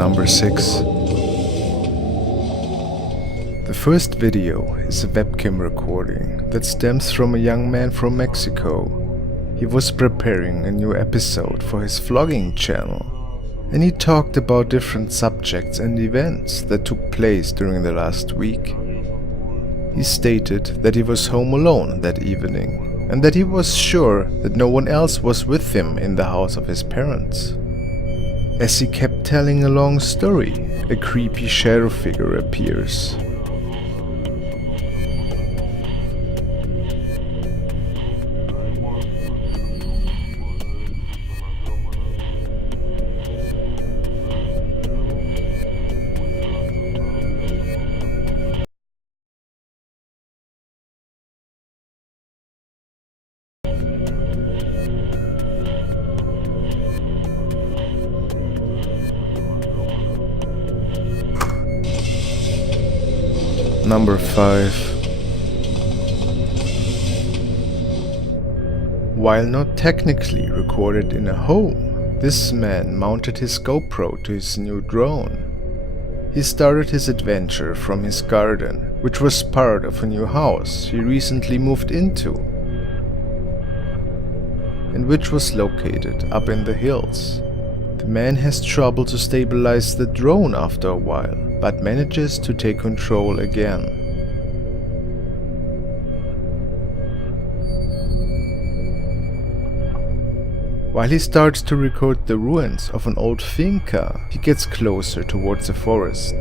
Number 6. The first video is a webcam recording that stems from a young man from Mexico. He was preparing a new episode for his vlogging channel, and he talked about different subjects and events that took place during the last week. He stated that he was home alone that evening, and that he was sure that no one else was with him in the house of his parents. As he kept telling a long story, a creepy shadow figure appears. Number 5. While not technically recorded in a home, this man mounted his GoPro to his new drone. He started his adventure from his garden, which was part of a new house he recently moved into, and which was located up in the hills. The man has trouble to stabilize the drone after a while, but manages to take control again. While he starts to record the ruins of an old finca, he gets closer towards the forest.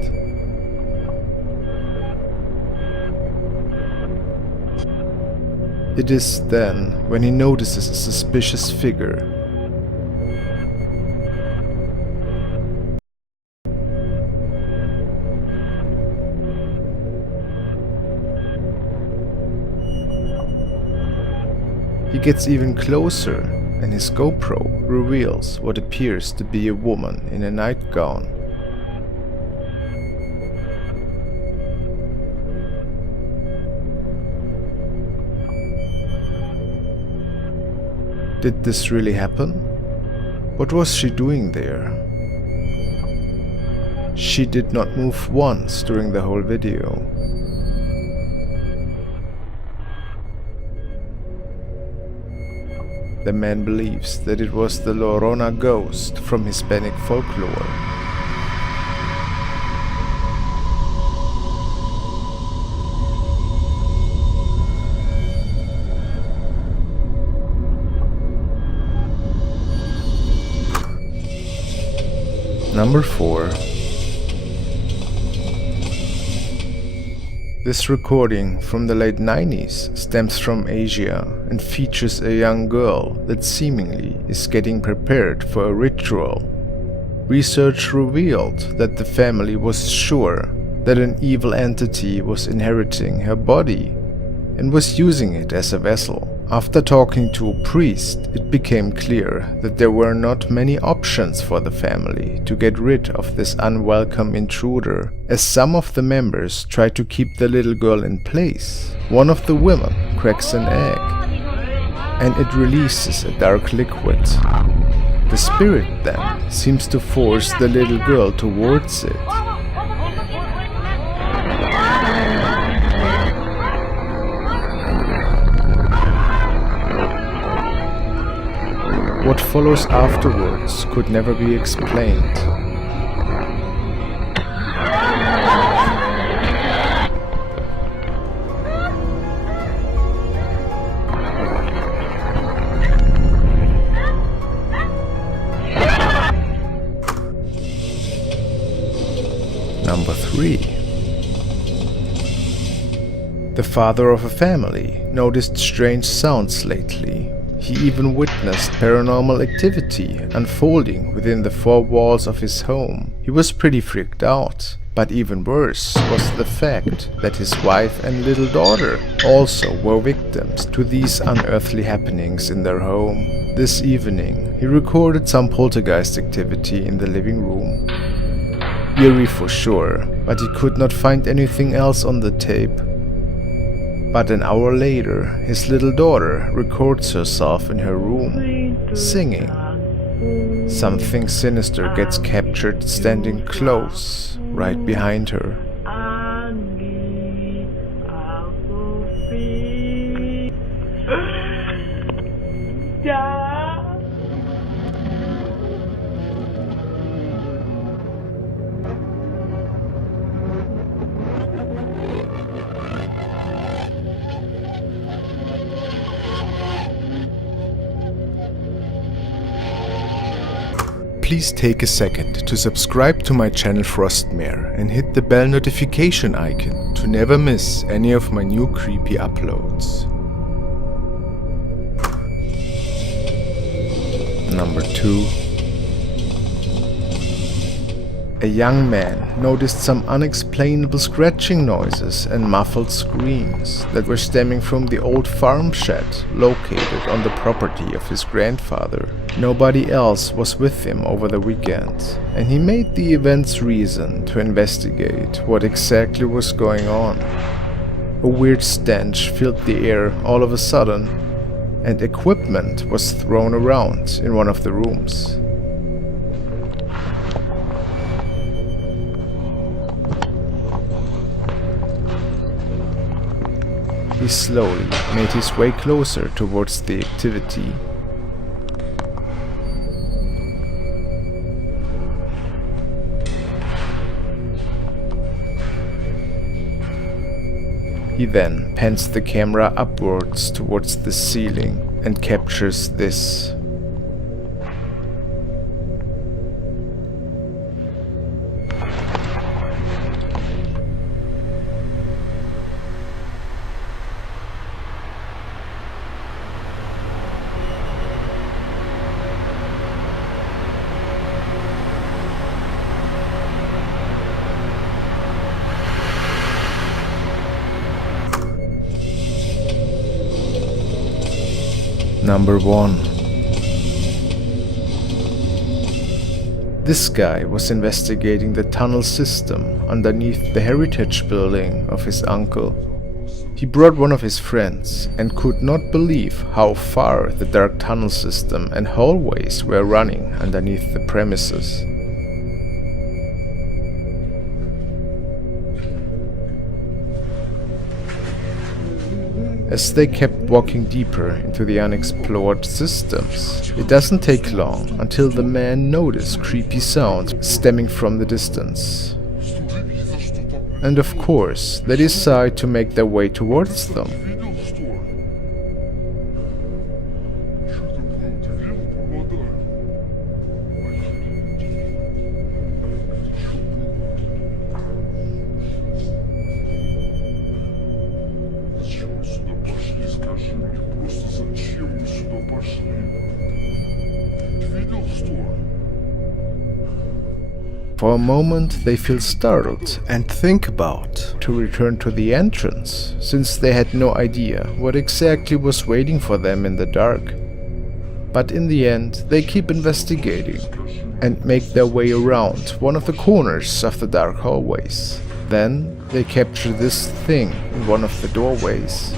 It is then when he notices a suspicious figure. He gets even closer, and his GoPro reveals what appears to be a woman in a nightgown. Did this really happen? What was she doing there? She did not move once during the whole video. The man believes that it was the Llorona ghost from Hispanic folklore. Number 4. This recording from the late 90s stems from Asia and features a young girl that seemingly is getting prepared for a ritual. Research revealed that the family was sure that an evil entity was inheriting her body and was using it as a vessel. After talking to a priest, it became clear that there were not many options for the family to get rid of this unwelcome intruder, as some of the members try to keep the little girl in place. One of the women cracks an egg, and it releases a dark liquid. The spirit then seems to force the little girl towards it. What follows afterwards could never be explained. Number 3. The father of a family noticed strange sounds lately. He even witnessed paranormal activity unfolding within the four walls of his home. He was pretty freaked out, but even worse was the fact that his wife and little daughter also were victims to these unearthly happenings in their home. This evening, he recorded some poltergeist activity in the living room. Eerie for sure, but he could not find anything else on the tape. But an hour later, his little daughter records herself in her room, singing. Something sinister gets captured standing close, right behind her. Please take a second to subscribe to my channel Frostmare and hit the bell notification icon to never miss any of my new creepy uploads. Number 2. A young man noticed some unexplainable scratching noises and muffled screams that were stemming from the old farm shed located on the property of his grandfather. Nobody else was with him over the weekend, and he made the event's reason to investigate what exactly was going on. A weird stench filled the air all of a sudden, and equipment was thrown around in one of the rooms. He slowly made his way closer towards the activity. He then pans the camera upwards towards the ceiling and captures this. Number 1. This guy was investigating the tunnel system underneath the heritage building of his uncle. He brought one of his friends and could not believe how far the dark tunnel system and hallways were running underneath the premises. As they kept walking deeper into the unexplored systems, it doesn't take long until the man noticed creepy sounds stemming from the distance. And of course, they decide to make their way towards them. For a moment they feel startled and think about to return to the entrance, since they had no idea what exactly was waiting for them in the dark. But in the end they keep investigating and make their way around one of the corners of the dark hallways. Then they capture this thing in one of the doorways.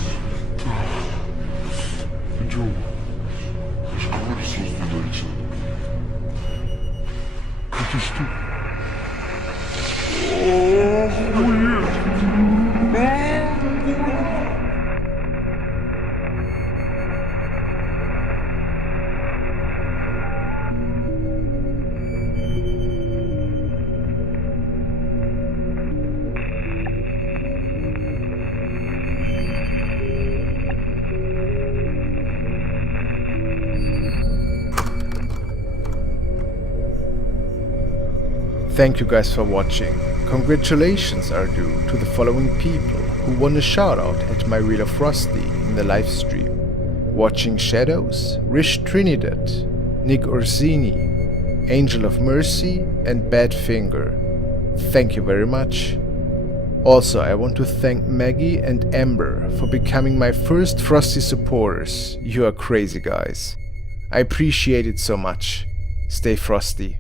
Thank you guys for watching. Congratulations are due to the following people who won a shoutout at my Reel of Frosty in the livestream: Watching Shadows, Rish Trinidad, Nick Orsini, Angel of Mercy, and Badfinger. Thank you very much. Also, I want to thank Maggie and Amber for becoming my first Frosty supporters. You are crazy guys. I appreciate it so much. Stay frosty.